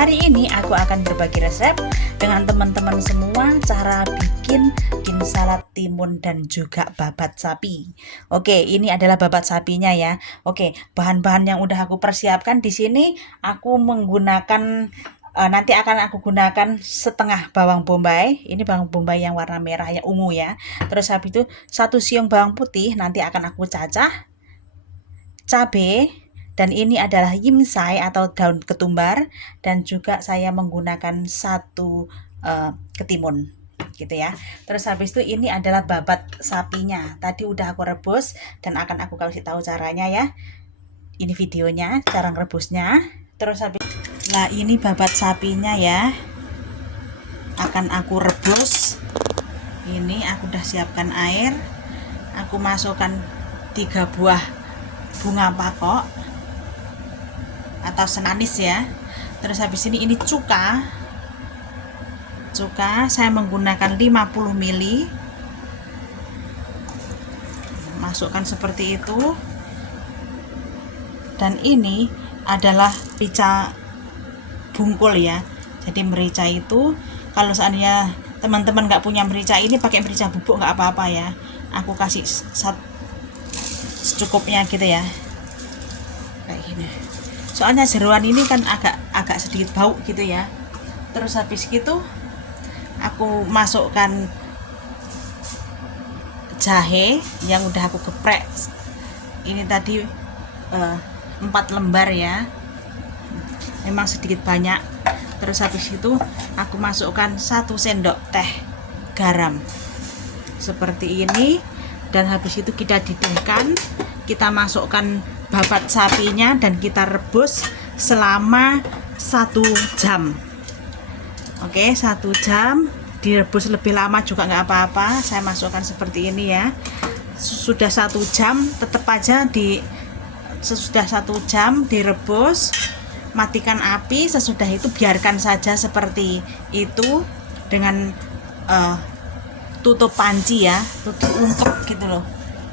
Hari ini aku akan berbagi resep dengan teman-teman semua cara bikin salad timun dan juga babat sapi. Oke, ini adalah babat sapinya ya. Oke, bahan-bahan yang udah aku persiapkan di sini aku menggunakan nanti akan aku gunakan setengah bawang bombay. Ini bawang bombay yang warna merah yang ungu ya. Terus habis itu 1 siung bawang putih nanti akan aku cacah, cabai, dan ini adalah yimsai atau daun ketumbar, dan juga saya menggunakan 1 ketimun gitu ya. Terus habis itu ini adalah babat sapinya. Tadi udah aku rebus dan akan aku kasih tahu caranya ya. Ini videonya cara rebusnya. Terus habis lah ini babat sapinya ya. Akan aku rebus. Ini aku udah siapkan air. Aku masukkan 3 buah bunga pakok atau senanis ya. Terus habis ini cuka saya menggunakan 50 ml, masukkan seperti itu. Dan ini adalah merica bungkul ya. Jadi merica itu kalau seandainya teman-teman nggak punya merica ini pakai merica bubuk nggak apa-apa ya. Aku kasih secukupnya gitu ya, kayak gini. Soalnya jeruan ini kan agak sedikit bau gitu ya. Terus habis gitu aku masukkan jahe yang udah aku geprek. Ini tadi 4 lembar ya, memang sedikit banyak. Terus habis itu aku masukkan 1 sendok teh garam seperti ini. Dan habis itu kita didihkan, kita masukkan babat sapinya dan kita rebus selama 1 jam. Oke, 1 jam. Direbus lebih lama juga nggak apa-apa. Saya masukkan seperti ini ya. Sudah 1 jam, tetap aja sesudah 1 jam direbus, matikan api. Sesudah itu biarkan saja seperti itu dengan tutup panci ya, tutup ungkep gitu loh,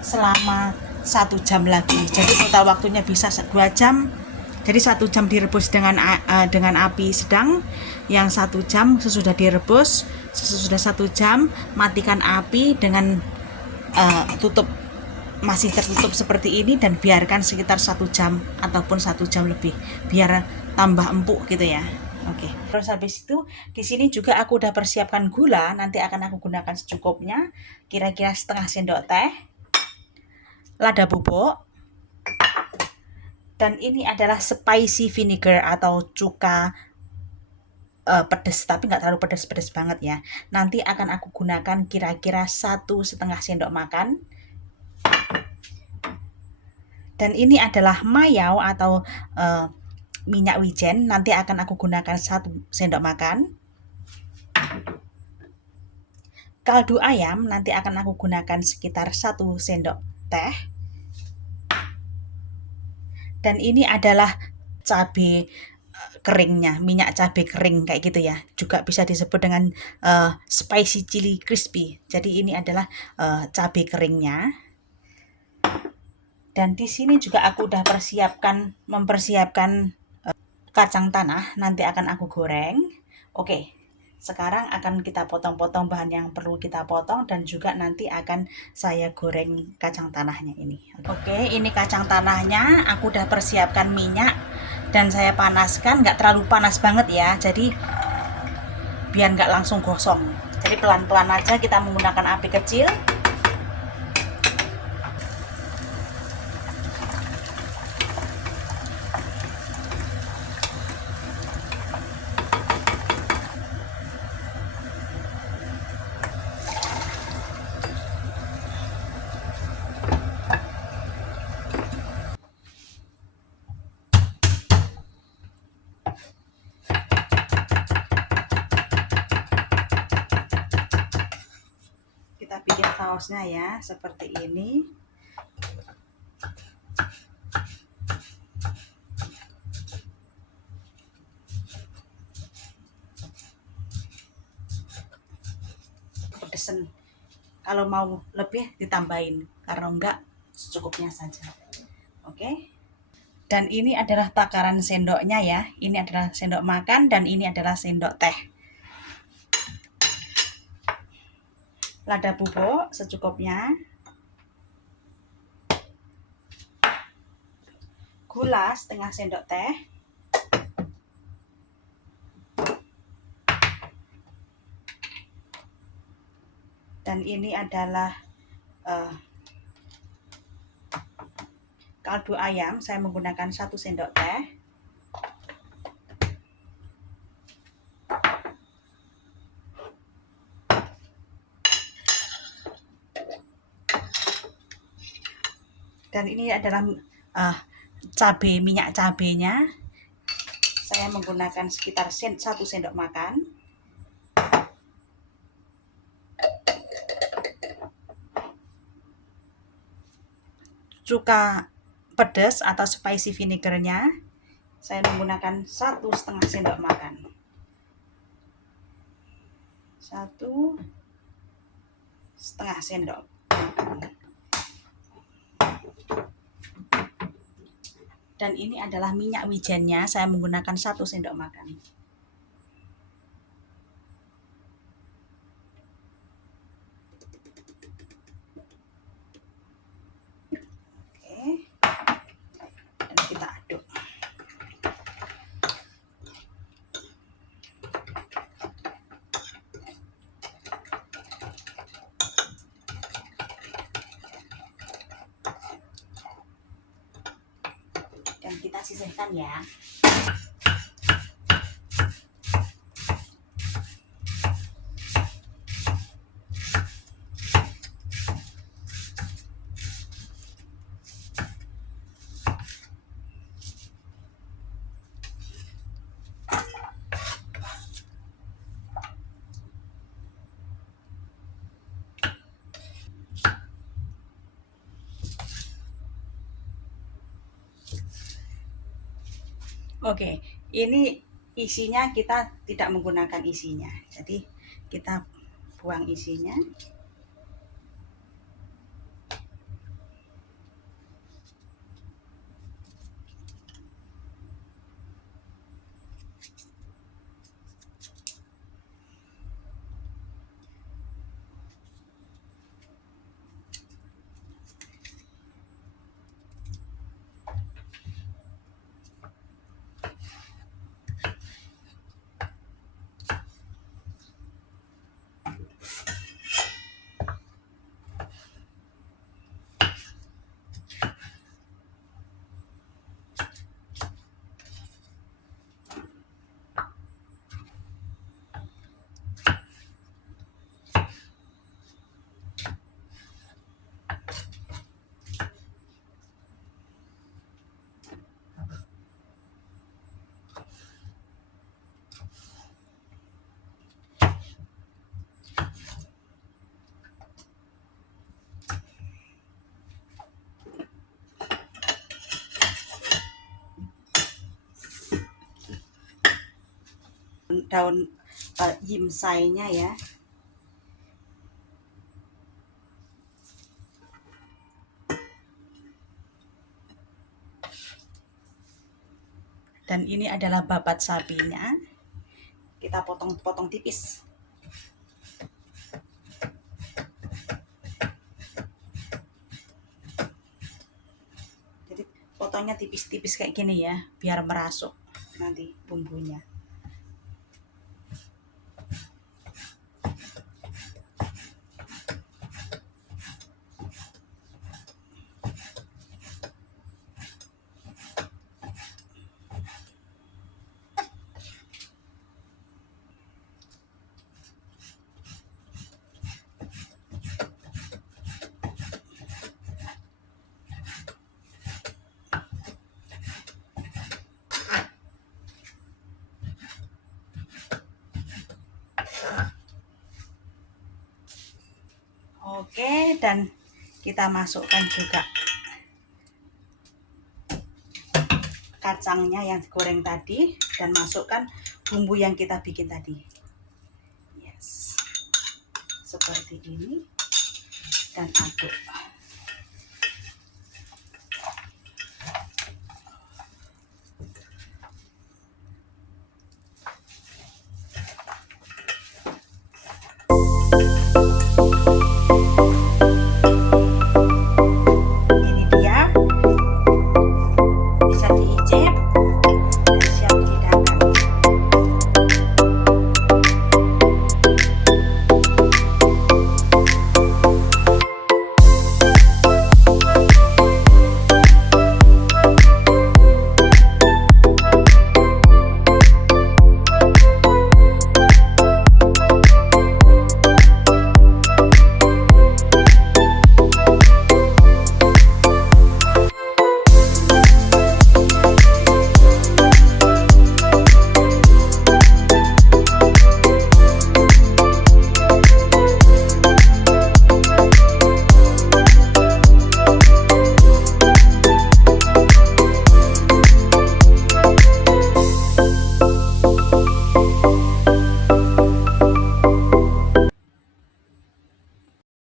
selama 1 jam lagi. Jadi total waktunya bisa 2 jam. Jadi 1 jam direbus dengan api sedang, yang 1 jam sesudah direbus. Sesudah 1 jam matikan api dengan tutup, masih tertutup seperti ini, dan biarkan sekitar 1 jam ataupun 1 jam lebih biar tambah empuk gitu ya. Oke. Terus habis itu di sini juga aku udah persiapkan gula, nanti akan aku gunakan secukupnya, kira-kira setengah sendok teh, lada bubuk, dan ini adalah spicy vinegar atau cuka pedas, tapi nggak terlalu pedas-pedas banget ya. Nanti akan aku gunakan kira-kira 1,5 sendok makan. Dan ini adalah mayau atau minyak wijen, nanti akan aku gunakan 1 sendok makan. Kaldu ayam nanti akan aku gunakan sekitar 1 sendok teh. Dan ini adalah cabai keringnya, minyak cabai kering kayak gitu ya. Juga bisa disebut dengan spicy chili crispy. Jadi ini adalah cabai keringnya. Dan di sini juga aku udah mempersiapkan kacang tanah, nanti akan aku goreng. Oke, sekarang akan kita potong-potong bahan yang perlu kita potong, dan juga nanti akan saya goreng kacang tanahnya ini. Oke, ini kacang tanahnya aku udah persiapkan minyak dan saya panaskan, nggak terlalu panas banget ya, jadi biar nggak langsung gosong. Jadi pelan-pelan aja kita menggunakan api kecil. Kita bikin sausnya ya, seperti ini. Pedesan. Kalau mau lebih ditambahin, karena enggak secukupnya saja. Oke. Dan ini adalah takaran sendoknya ya. Ini adalah sendok makan dan ini adalah sendok teh. Lada bubuk secukupnya. Gula setengah sendok teh. Dan ini adalah kaldu ayam, saya menggunakan 1 sendok teh. Dan ini adalah minyak cabenya. Saya menggunakan sekitar 1 sendok makan. Cuka pedas atau spicy vinegarnya saya menggunakan 1,5 sendok makan. 1,5 sendok makan. Dan ini adalah minyak wijennya, saya menggunakan 1 sendok makan. Kita aduk. Dan kita sisihkan ya. Oke, ini isinya kita tidak menggunakan isinya. Jadi kita buang isinya. Daun yimsainya ya. Dan ini adalah babat sapinya. Kita potong-potong tipis. Jadi potongnya tipis-tipis kayak gini ya, biar merasuk nanti bumbunya. Oke, dan kita masukkan juga kacangnya yang digoreng tadi dan masukkan bumbu yang kita bikin tadi. Yes. Seperti ini dan aduk.